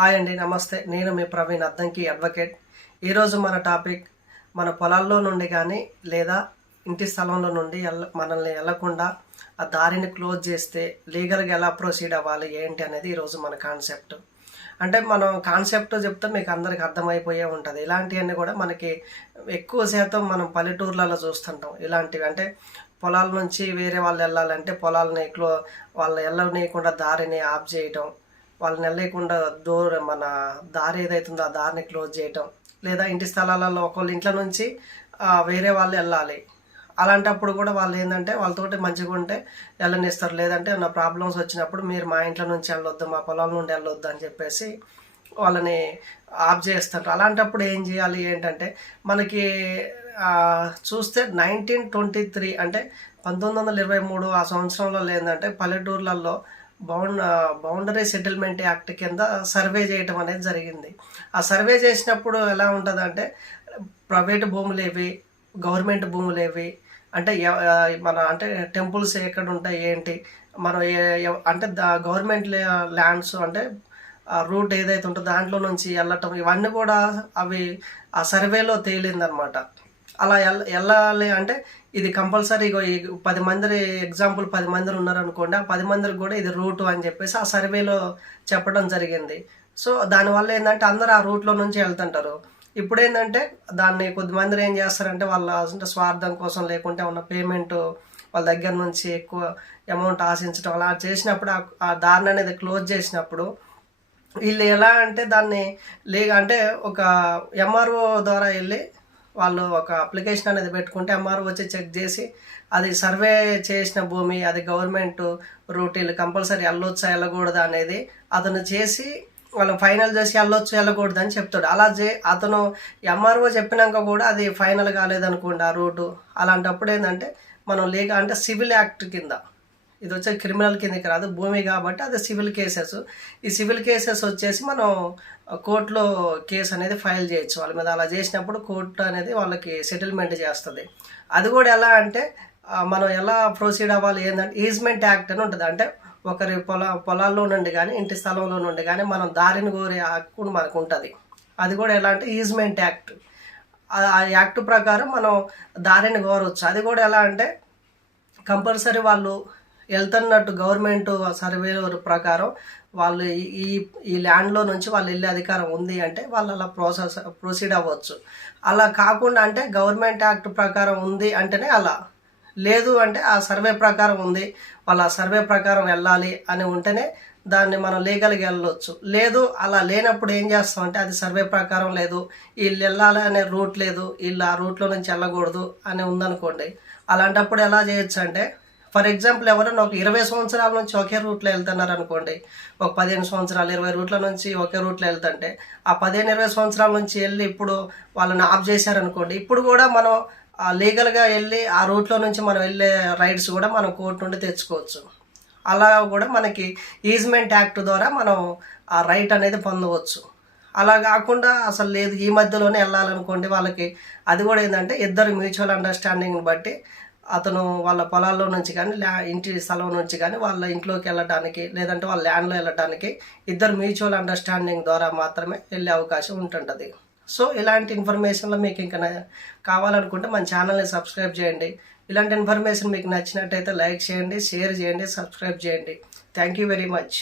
Hi అండి, నమస్తే. నేను మీ ప్రవీణ్ అద్దంకి అడ్వకేట్. ఈరోజు మన టాపిక్ మన పొలాల్లో నుండి కానీ లేదా ఇంటి స్థలంలో నుండి మనల్ని వెళ్లకుండా ఆ దారిని క్లోజ్ చేస్తే లీగల్గా ఎలా ప్రొసీడ్ అవ్వాలి ఏంటి అనేది ఈరోజు మన కాన్సెప్ట్. అంటే మనం కాన్సెప్ట్ చెప్తే మీకు అందరికి అర్థమైపోయే ఉంటుంది. ఇలాంటివన్నీ కూడా మనకి ఎక్కువ శాతం మనం పల్లెటూర్లలో చూస్తుంటాం. ఇలాంటివి అంటే పొలాల నుంచి వేరే వాళ్ళు వెళ్ళాలంటే పొలాలని వాళ్ళు వెళ్ళనీయకుండా దారిని ఆఫ్ చేయటం, వాళ్ళని వెళ్ళకుండా మన దారి ఏదైతుందో ఆ దారిని క్లోజ్ చేయటం, లేదా ఇంటి స్థలాలలో ఒకళ్ళు ఇంట్లో నుంచి వేరే వాళ్ళు వెళ్ళాలి. అలాంటప్పుడు కూడా వాళ్ళు ఏంటంటే వాళ్ళతోటి మంచిగా ఉంటే వెళ్ళనిస్తారు, లేదంటే ఏమైనా ప్రాబ్లమ్స్ వచ్చినప్పుడు మీరు మా ఇంట్లో నుంచి వెళ్ళొద్దు, మా పొలాల నుండి వెళ్ళొద్దు అని చెప్పేసి వాళ్ళని ఆఫ్ చేస్తారు. అలాంటప్పుడు ఏం చేయాలి ఏంటంటే మనకి చూస్తే 1923 అంటే 1923 ఆ సంవత్సరంలో ఏంటంటే పల్లెటూర్లలో బౌండరీ సెటిల్మెంట్ యాక్ట్ కింద సర్వే చేయటం అనేది జరిగింది. ఆ సర్వే చేసినప్పుడు ఎలా ఉంటుందంటే ప్రైవేటు భూములు ఏవి, గవర్నమెంట్ భూములు ఏవి, అంటే మన అంటే టెంపుల్స్ ఎక్కడ ఉంటాయి ఏంటి, మనం అంటే గవర్నమెంట్ ల్యాండ్స్ అంటే రూట్ ఏదైతే ఉంటుందో దాంట్లో నుంచి వెళ్ళటం, ఇవన్నీ కూడా అవి ఆ సర్వేలో తేలిందనమాట. అలా వెళ్ళాలి అంటే ఇది కంపల్సరీ. ఈ 10 మంది ఎగ్జాంపుల్ 10 మంది ఉన్నారనుకోండి, ఆ 10 మందికి కూడా ఇది రూటు అని చెప్పేసి ఆ సర్వేలో చెప్పడం జరిగింది. సో దానివల్ల ఏంటంటే అందరూ ఆ రూట్లో నుంచి వెళ్తుంటారు. ఇప్పుడు ఏంటంటే దాన్ని కొద్దిమంది ఏం చేస్తారంటే వాళ్ళ స్వార్థం కోసం లేకుంటే ఉన్న పేమెంట్ వాళ్ళ దగ్గర నుంచి ఎక్కువ అమౌంట్ ఆశించడం, అలా చేసినప్పుడు ఆ దారిని అనేది క్లోజ్ చేసినప్పుడు వీళ్ళు ఎలా అంటే దాన్ని అంటే ఒక ఎంఆర్ఓ ద్వారా వెళ్ళి వాళ్ళు ఒక అప్లికేషన్ అనేది పెట్టుకుంటే ఎంఆర్ఓ వచ్చి చెక్ చేసి అది సర్వే చేసిన భూమి, అది గవర్నమెంట్ రూట్, వీళ్ళు కంపల్సరీ వెళ్ళొచ్చా వెళ్ళకూడదా అనేది అతను చేసి వాళ్ళు ఫైనల్ చేసి వెళ్ళొచ్చు వెళ్ళకూడదు అని చెప్తాడు. అలా అతను ఎంఆర్ఓ చెప్పినాక కూడా అది ఫైనల్ కాలేదనుకోండి ఆ రూటు, అలాంటప్పుడు ఏంటంటే మనం అంటే సివిల్ యాక్ట్ కింద, ఇది వచ్చే క్రిమినల్ కిందకి రాదు, భూమి కాబట్టి అది సివిల్ కేసెస్. ఈ సివిల్ కేసెస్ వచ్చేసి మనం కోర్టులో కేసు అనేది ఫైల్ చేయొచ్చు వాళ్ళ మీద. అలా చేసినప్పుడు కోర్టు అనేది వాళ్ళకి సెటిల్మెంట్ చేస్తుంది. అది కూడా ఎలా అంటే మనం ఎలా ప్రొసీడ్ అవ్వాలి ఏంటంటే ఈజ్మెంట్ యాక్ట్ అని ఉంటుంది. అంటే ఒకరి పొలాల్లో నుండి కానీ ఇంటి స్థలంలో నుండి కానీ మనం దారిని కోరే హక్కు మనకు ఉంటుంది. అది కూడా ఎలా అంటే ఈజ్మెంట్ యాక్ట్. ఆ యాక్ట్ ప్రకారం మనం దారిని కోరవచ్చు. అది కూడా ఎలా అంటే కంపల్సరీ వాళ్ళు వెళ్తున్నట్టు గవర్నమెంట్ సర్వే ప్రకారం వాళ్ళు ఈ ల్యాండ్లో నుంచి వాళ్ళు వెళ్ళే అధికారం ఉంది అంటే వాళ్ళు అలా ప్రొసీడ్ అవ్వచ్చు. అలా కాకుండా అంటే గవర్నమెంట్ యాక్ట్ ప్రకారం ఉంది అంటేనే అలా, లేదు అంటే ఆ సర్వే ప్రకారం ఉంది వాళ్ళ సర్వే ప్రకారం వెళ్ళాలి అని ఉంటేనే దాన్ని మనం లీగల్గా వెళ్ళవచ్చు. లేదు అలా లేనప్పుడు ఏం చేస్తామంటే అది సర్వే ప్రకారం లేదు, వీళ్ళు వెళ్ళాలి అనే రూట్ లేదు, వీళ్ళు ఆ రూట్లో నుంచి వెళ్ళకూడదు అని ఉందనుకోండి, అలాంటప్పుడు ఎలా చేయొచ్చు అంటే ఫర్ ఎగ్జాంపుల్ ఎవరైనా ఒక 20 సంవత్సరాల నుంచి ఒకే రూట్లో వెళ్తున్నారు అనుకోండి, ఒక 15 సంవత్సరాలు 20 రూట్ల నుంచి ఒకే రూట్లో వెళ్తుంటే ఆ 15-20 సంవత్సరాల నుంచి వెళ్ళి ఇప్పుడు వాళ్ళని ఆఫ్ చేశారనుకోండి, ఇప్పుడు కూడా మనం లీగల్గా వెళ్ళి ఆ రూట్లో నుంచి మనం వెళ్ళే రైట్స్ కూడా మనం కోర్టు నుండి తెచ్చుకోవచ్చు. అలా కూడా మనకి ఈజ్మెంట్ యాక్ట్ ద్వారా మనం ఆ రైట్ అనేది పొందవచ్చు. అలా కాకుండా అసలు లేదు ఈ మధ్యలోనే వెళ్ళాలనుకోండి వాళ్ళకి, అది కూడా ఏంటంటే ఇద్దరు మ్యూచువల్ అండర్స్టాండింగ్ని బట్టి అతను వాళ్ళ పొలాల్లో నుంచి కానీ ఇంటి స్థలం నుంచి కానీ వాళ్ళ ఇంట్లోకి వెళ్ళటానికి లేదంటే వాళ్ళ ల్యాండ్లో వెళ్ళటానికి ఇద్దరు మ్యూచువల్ అండర్స్టాండింగ్ ద్వారా మాత్రమే వెళ్ళే అవకాశం ఉంటుంటుంది. సో ఇలాంటి ఇన్ఫర్మేషన్లో మీకు ఇంకా కావాలనుకుంటే మన ఛానల్ని సబ్స్క్రైబ్ చేయండి. ఇలాంటి ఇన్ఫర్మేషన్ మీకు నచ్చినట్టయితే లైక్ చేయండి, షేర్ చేయండి, సబ్స్క్రైబ్ చేయండి. Thank you very much.